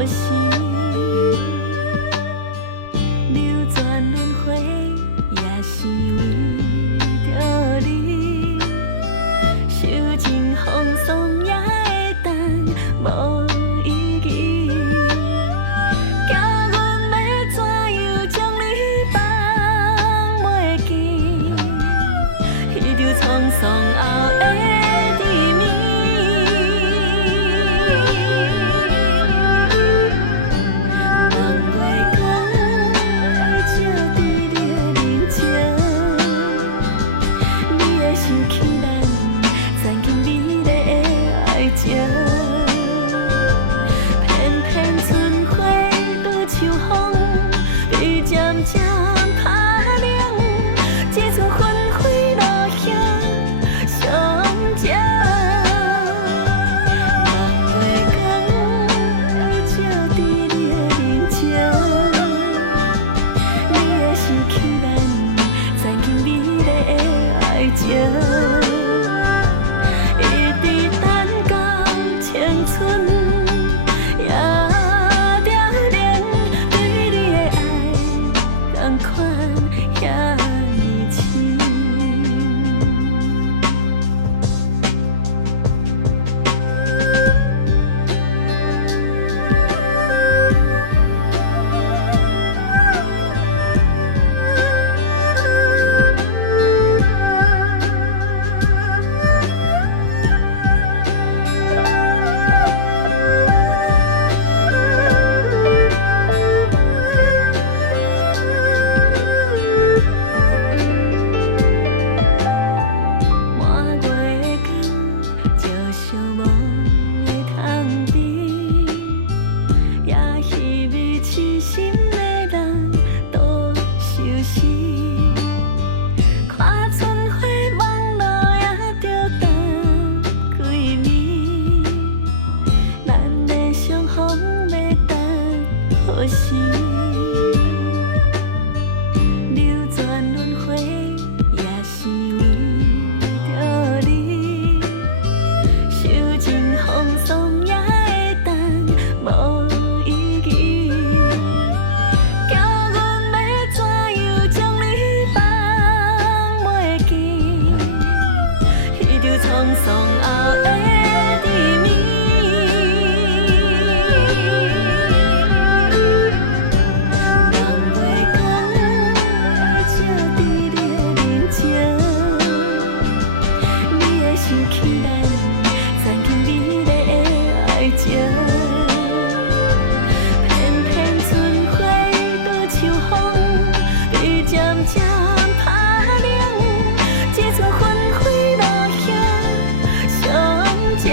可惜。流转轮回，也是为着你。受尽风霜也会当无意义。惊阮要怎样将你放袂记？彼条沧桑后的甜蜜。人月光会照伫你的面前，你会想起咱曾经美丽的爱情。片片春花拄秋风，被渐渐打凉，这阵纷飞落叶相接。人月光会照伫你的面前，你会想起咱曾经美丽的爱情。一直等到青春，也凋零。对你的爱，同款遐呢深。满月光，照相梦的窗边，也希望痴心的人都相思。看春花梦落也着等几暝，咱的相逢要等何时？流转轮回，也是为着你。受尽风霜也会当无意义。惊阮要怎样将你放袂记？彼条沧桑后的甜蜜。人月光会照伫你的面前，你会想起咱曾经美丽的爱情。片片春花拄秋风，被渐渐打凉，这阵纷飞落叶相接。